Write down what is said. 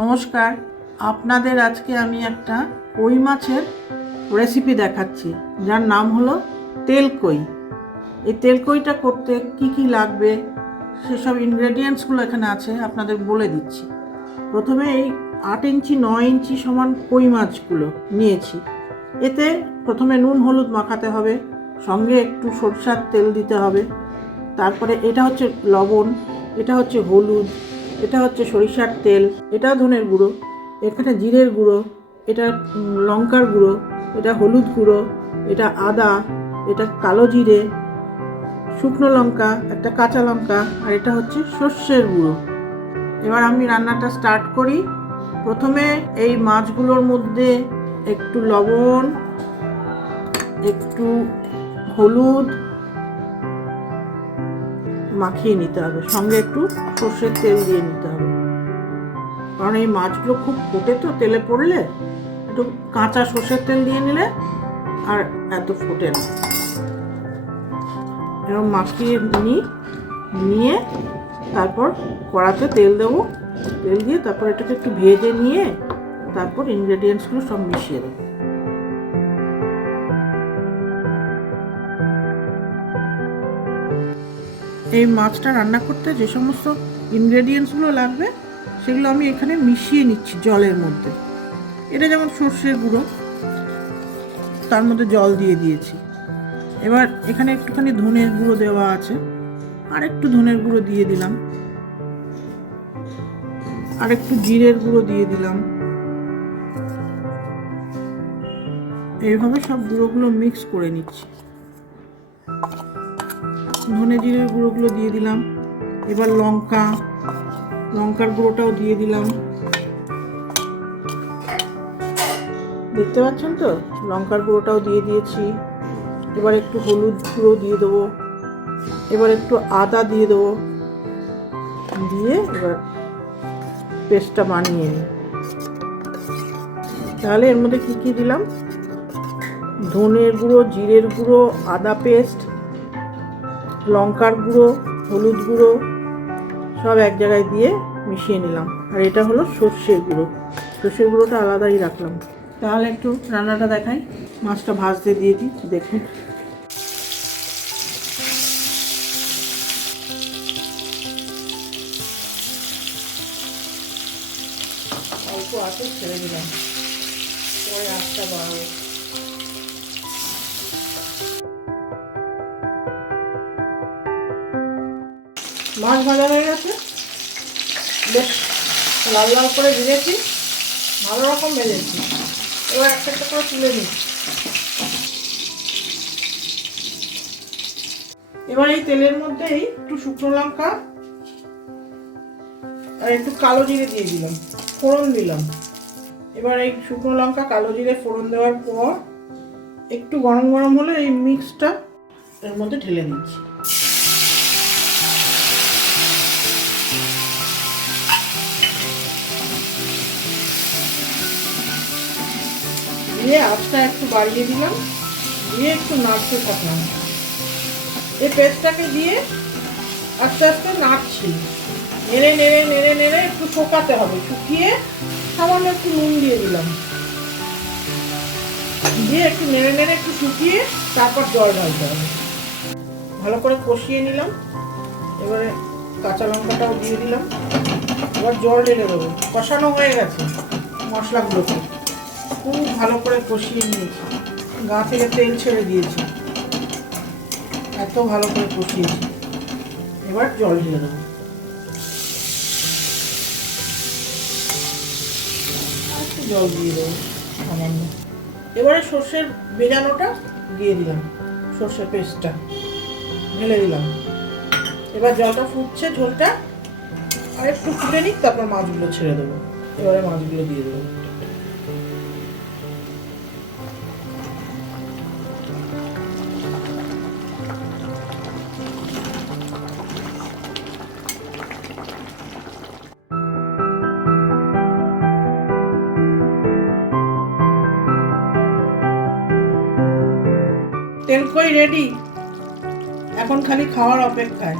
নমস্কার, আপনাদের আজকে আমি একটা কই মাছের রেসিপি দেখাচ্ছি, যার নাম হলো তেল কই। এই তেল কইটা করতে কি কি লাগবে সেসব ইনগ্রেডিয়েন্টসগুলো এখানে আছে, আপনাদের বলে দিচ্ছি। প্রথমে এই 8 ইঞ্চি 9 ইঞ্চি সমান কই মাছগুলো নিয়েছি। এতে প্রথমে নুন হলুদ মাখাতে হবে, সঙ্গে একটু সরষের তেল দিতে হবে। তারপরে এটা হচ্ছে লবণ, এটা হচ্ছে হলুদ, এটা হচ্ছে সরিষার তেল, এটা ধনের গুঁড়ো, এখানে জিরের গুঁড়ো, এটা লঙ্কার গুঁড়ো, এটা হলুদ গুঁড়ো, এটা আদা, এটা কালো জিরে, শুকনো লঙ্কা, একটা কাঁচা লঙ্কা, আর এটা হচ্ছে সর্ষের গুঁড়ো। এবার আমি রান্নাটা স্টার্ট করি। প্রথমে এই মাছগুলোর মধ্যে একটু লবণ, একটু হলুদ মাখিয়ে নিতে হবে, সঙ্গে একটু সর্ষের তেল দিয়ে নিতে হবে, কারণ এই মাছগুলো খুব ফোটে তো তেলে পড়লে। একটু কাঁচা সর্ষের তেল দিয়ে নিলে আর এত ফোটে না। এরকম মাখিয়ে নিয়ে তারপর কড়াতে তেল দেবো, তেল দিয়ে তারপর এটাকে একটু ভেজে নিয়ে তারপর ইনগ্রেডিয়েন্টসগুলো সব মিশিয়ে দেবো। এই মাছটা রান্না করতে যে সমস্ত ইনগ্রেডিয়েন্টসগুলো লাগবে সেগুলো আমি এখানে মিশিয়ে নিচ্ছি জলের মধ্যে। এটা যেমন সর্ষের গুঁড়ো, তার মধ্যে জল দিয়ে দিয়েছি। এবার এখানে একটুখানি ধনের গুঁড়ো দেওয়া আছে, আর একটু ধনের গুঁড়ো দিয়ে দিলাম, আর একটু জিরের গুঁড়ো দিয়ে দিলাম। এইভাবে সব গুঁড়োগুলো মিক্স করে নিচ্ছি। ধনে জিরের গুঁড়োগুলো দিয়ে দিলাম। এবার লঙ্কার গুঁড়োটাও দিয়ে দিলাম। দেখতে পাচ্ছেন তো, লঙ্কার গুঁড়োটাও দিয়ে দিয়েছি। এবার একটু হলুদ গুঁড়ো দিয়ে দেবো, এবার একটু আদা দিয়ে দেবো, দিয়ে এবার পেস্টটা বানিয়ে নিই। তাহলে এর মধ্যে কী দিলাম, ধনের গুঁড়ো, জিরের গুঁড়ো, আদা পেস্ট, লঙ্কার গুঁড়ো, হলুদ গুঁড়ো সব এক জায়গায় দিয়ে মিশিয়ে নিলাম। আর এটা হলো সর্ষের গুঁড়ো, সর্ষের গুঁড়োটা আলাদাই রাখলাম। তাহলে একটু রান্নাটা দেখাই। মাছটা ভাজতে দিয়ে দিই, দেখুন। অল্প আঁচে ছেড়ে দিলাম, পরে আঁচটা বাড়াবো। মাছ ভাজা হয়ে গেছে, বেশ লাল লাল করে ভেজেছি, ভালো রকম ভেজেছি। এবার একটা একটা করে তুলে নিই। এবার এই তেলের মধ্যেই একটু শুকনো লঙ্কা আর একটু কালো জিরে দিয়ে দিলাম, ফোড়ন দিলাম। এবার এই শুকনো লঙ্কা কালো জিরে ফোড়ন দেওয়ার পর একটু গরম গরম হলে এই মিক্সটা এর মধ্যে ঢেলে দিচ্ছি। দিয়ে আঁচটা একটু বাড়িয়ে দিলাম, দিয়ে একটু নাড়তে থাকলাম। এই পেস্টটাকে দিয়ে আস্তে আস্তে নাড়ছি, নেড়ে নেড়ে নেড়ে নেড়ে একটু শুকাতে হবে। শুকিয়ে সামান্য একটু নুন দিয়ে দিলাম, দিয়ে একটু নেড়ে নেড়ে একটু শুকিয়ে তারপর জল ঢালতে হবে। ভালো করে কষিয়ে নিলাম। এবারে কাঁচা লঙ্কাটাও দিয়ে দিলাম। এবার জল ঢেলে দেবো। কষানো হয়ে গেছে মশলাগুলোকে, খুব ভালো করে কষিয়ে নিয়েছি, গা থেকে তেল ছেড়ে দিয়েছি, এত ভালো করে কষিয়েছি। এবার জল ঢেলে দেবো, একটু জল দিয়ে দেবো সামান্য। এবারে সর্ষের ভেজানোটা দিয়ে দিলাম, সর্ষের পেস্টটা ঢেলে দিলাম। এবার জলটা ফুটছে, ঝোলটা আর একটু ফুটে নিক, তারপর মাছগুলো ছেড়ে দেবো। এবারে মাছগুলো দিয়ে দেবো। তেল কই রেডি, এখন খালি খাওয়ার অপেক্ষায়।